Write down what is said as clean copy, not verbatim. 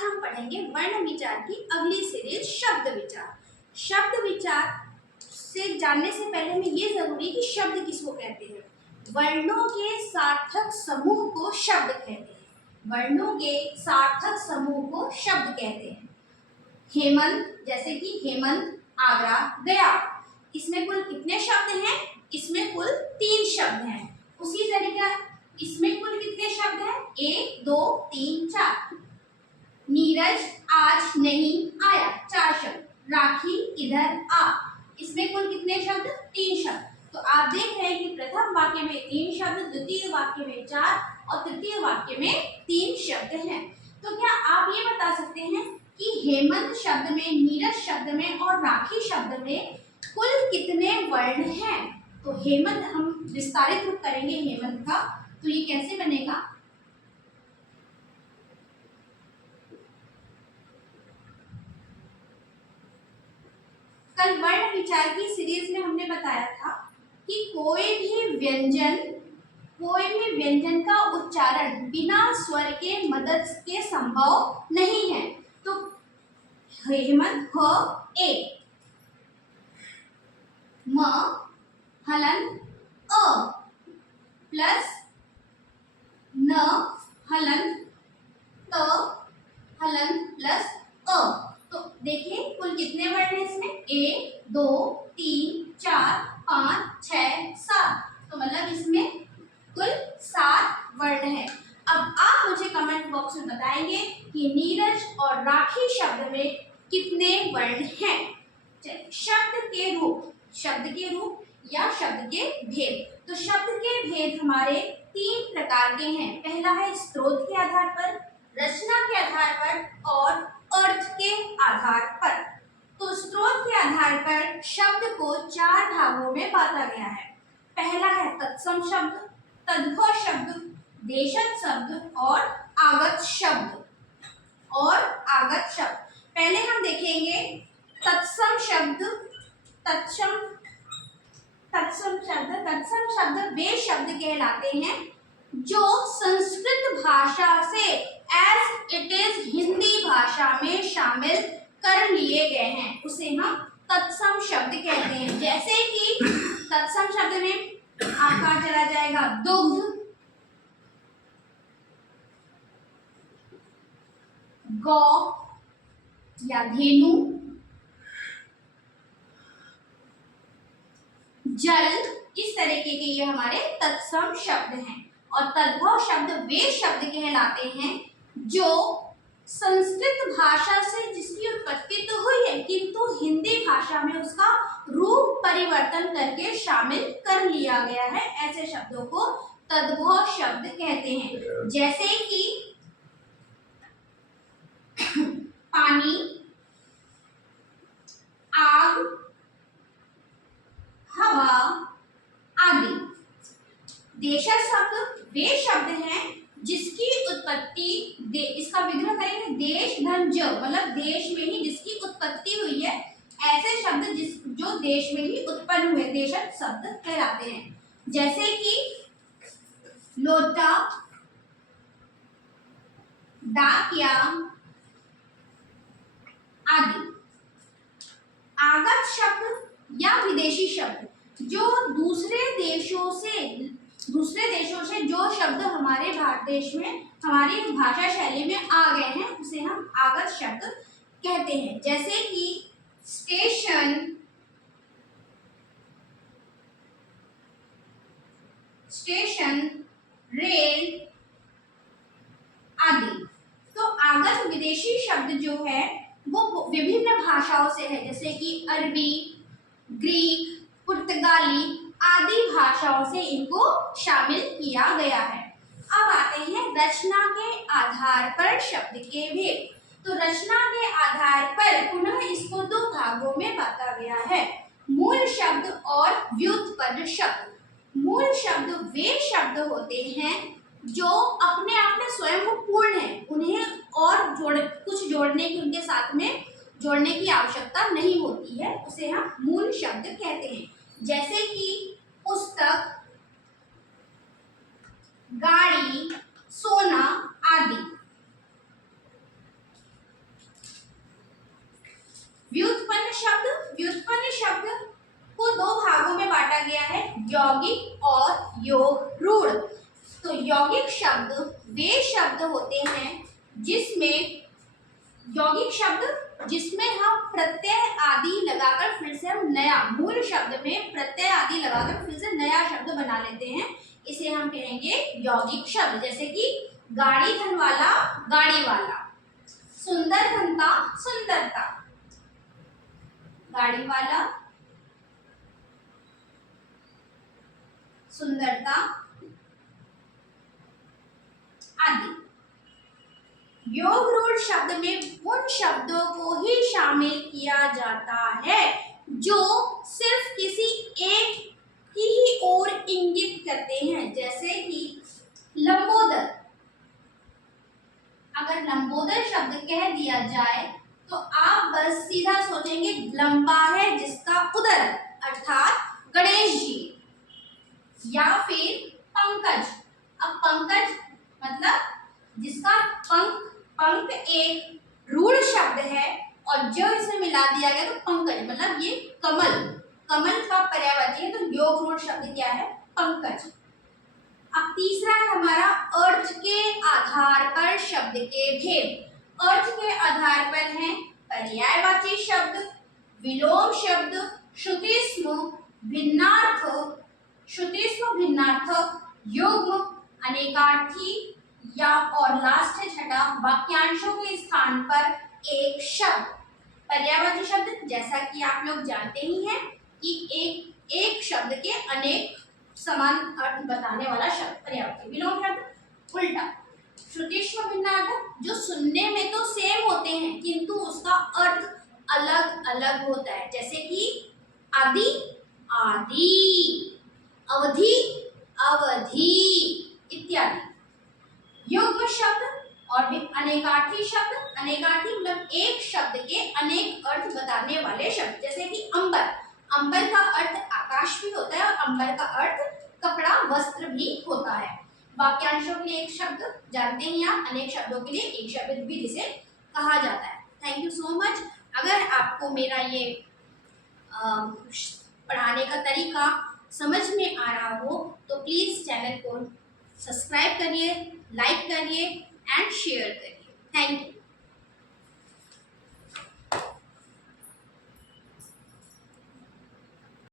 आज हम पढ़ेंगे वर्ण विचार की अगली सीरीज शब्द विचार। शब्द विचार से जानने से पहले हमें ये जरूरी है कि शब्द किसको कहते हैं। वर्णों के सार्थक समूह को शब्द कहते हैं। वर्णों के सार्थक समूह को शब्द कहते हैं। हेमंत, जैसे कि हेमंत आगरा गया, इसमें कुल कितने शब्द हैं? इसमें कुल 3 शब्द हैं। उसी तरीका इसमें कुल कितने शब्द हैं? 1 2 3 4। नीरज आज नहीं आया, 4 शब्द। राखी इधर आ, इसमें कुल कितने शब्द? 3 शब्द। तो आप देख रहे हैं कि प्रथम वाक्य में 3 शब्द, द्वितीय वाक्य में 4 और तृतीय वाक्य में 3 शब्द हैं। तो क्या आप ये बता सकते हैं कि हेमंत शब्द में, नीरज शब्द में और राखी शब्द में कुल कितने वर्ण हैं? तो हेमंत हम विस्तारित रूप करेंगे हेमंत का, तो ये कैसे बनेगा? कल वर्ण विचार की सीरीज में हमने बताया था कि कोई भी व्यंजन का उच्चारण बिना स्वर के मदद के संभव नहीं है। तो हेमंत ह ए, म हलन अ प्लस न हलन त हलन प्लस अ। तो देखिए कुल कितने वर्ण हैं इसमें? 1 2 3 4 5 6 7। तो मतलब इसमें कुल 7 वर्ण हैं। अब आप मुझे कमेंट बॉक्स में बताएंगे कि नीरज और राखी शब्द में कितने वर्ण हैं। चलिए, शब्द के रूप या शब्द के भेद। तो शब्द के भेद हमारे 3 प्रकार के हैं। पहला है स्रोत के आधार पर, रचना के आधार पर और अर्थ के आधार पर। तो स्रोत के आधार पर शब्द को 4 भागों में बांटा गया है। पहला है तत्सम शब्द, तद्भव शब्द, देशज शब्द और आगत शब्द। पहले हम देखेंगे तत्सम शब्द। तत्सम शब्द वे शब्द कहलाते हैं जो संस्कृत भाषा से एज इट इज हिंदी भाषा में शामिल कर लिए गए हैं, उसे हम तत्सम शब्द कहते हैं। जैसे कि तत्सम शब्द में आपका चला जाएगा दुग्ध, गौ या धेनु, जल, इस तरीके के ये हमारे तत्सम शब्द हैं। और तद्भव शब्द वे शब्द कहलाते हैं जो संस्कृत भाषा से जिसकी उत्पत्ति तो हुई है किंतु हिंदी भाषा में उसका रूप परिवर्तन करके शामिल कर लिया गया है। ऐसे शब्दों को तद्भव शब्द कहते हैं। जैसे कि पानी, आग, हवा आदि। देशज शब्द वे शब्द हैं जिसकी उत्पत्ति इसका विग्रह करेंगे देश धन ज, मतलब देश में ही जिसकी उत्पत्ति हुई है, ऐसे शब्द जो देश में ही उत्पन्न हुए देशज शब्द कहलाते हैं। जैसे कि लोटा, डाकिया आदि। आगत शब्द या विदेशी शब्द जो दूसरे देशों से जो शब्द हमारे भारत देश में हमारी भाषा शैली में आ गए हैं उसे हम आगत शब्द कहते हैं। जैसे कि स्टेशन, रेल आदि। तो आगत विदेशी शब्द जो है वो विभिन्न भाषाओं से है, जैसे कि अरबी, ग्रीक, पुर्तगाली आदि भाषाओं से इनको शामिल किया गया है। अब आते हैं रचना के आधार पर शब्द के भेद। तो रचना के आधार पर पुनः इसको 2 भागों में बांटा गया है, मूल शब्द और व्युत्पन्न शब्द। मूल शब्द वे शब्द होते हैं जो अपने आप में स्वयं पूर्ण है, उन्हें और कुछ जोड़ने की उनके साथ में जोड़ने की आवश्यकता नहीं होती है, उसे हम मूल शब्द कहते हैं। जैसे कि पुस्तक, गाड़ी, सोना आदि। व्युत्पन्न शब्द को दो भागों में बांटा गया है, यौगिक और योग रूढ़। तो यौगिक शब्द वे शब्द होते हैं जिसमें हम प्रत्यय आदि लगाकर फिर से हम नया, मूल शब्द में प्रत्यय आदि लगाकर फिर से नया शब्द बना लेते हैं, इसे हम कहेंगे यौगिक शब्द। जैसे कि गाड़ी धन वाला, गाड़ी वाला, सुंदर धनता, सुंदरता, गाड़ी वाला, सुंदरता आदि। योग रूढ़ शब्द में उन शब्दों को ही शामिल किया जाता है जो सिर्फ किसी एक ही ओर इंगित करते हैं। जैसे कि लंबोदर, अगर लंबोदर शब्द कह दिया जाए तो आप बस सीधा सोचेंगे लंबा है जिसका उदर, अर्थात गणेश जी, या फिर पंकज। अब पंकज मतलब जिसका पंख एक रूढ़ शब्द है और जो इसमें मिला दिया गया तो पंकज, मतलब ये कमल का पर्यायवाची है, तो योग रूढ़ शब्द क्या है? पंकज। अब तीसरा है हमारा अर्थ के आधार पर शब्द के भेद। अर्थ के आधार पर हैं पर्यायवाची शब्द, विलोम शब्द, श्रुतिस्म, भिन्नार्थक, युग्म, अनेकार्थी, या और लास्ट है छठा, वाक्यांशों के स्थान पर एक शब्द। पर्यायवाची शब्द जैसा कि आप लोग जानते ही हैं कि एक शब्द के अनेक समान अर्थ बताने वाला शब्द पर्यायवाची। विलोम शब्द उल्टा। श्रुतिस्म, भिन्नार्थक जो सुनने में तो सेम होते हैं किंतु उसका अर्थ अलग अलग होता है। जैसे कि आदि, आदि, अवधि, अवधि इत्यादि। युग्म शब्द और अनेकार्थी शब्द, अनेकार्थी मतलब एक शब्द के अनेक अर्थ बताने वाले शब्द। जैसे कि अंबर, अंबर का अर्थ आकाश भी होता है और अंबर का अर्थ कपड़ा, वस्त्र भी होता है। वाक्यांशों के लिए एक शब्द जानते हैं आप, अनेक शब्दों के लिए एक शब्द भी जिसे कहा जाता है। Thank you so much. अगर आपको मेरा ये पढ़ाने का तरीका समझ में आ रहा हो तो प्लीज़ चैनल को सब्सक्राइब करिए, लाइक करिए एंड शेयर करिए। Thank you.